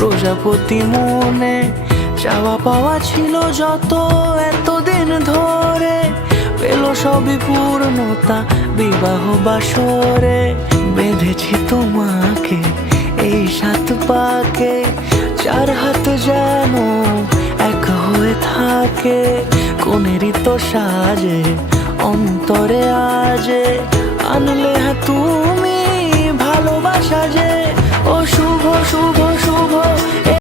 প্রজাপতি মনে চাওয়া পাওয়া ছিল যত এতদিন ধরে, পেল সবই পূর্ণতা বিবাহ বাসরে। বেঁধেছি তোমাকে এই 7 পাকে, 4 হাত যেন এক হয়ে থাকে। কোনেরই তো সাজে অন্তরে আজে আনলে তুমি ভালোবাসা যে। ও শুভ শুভ শুভ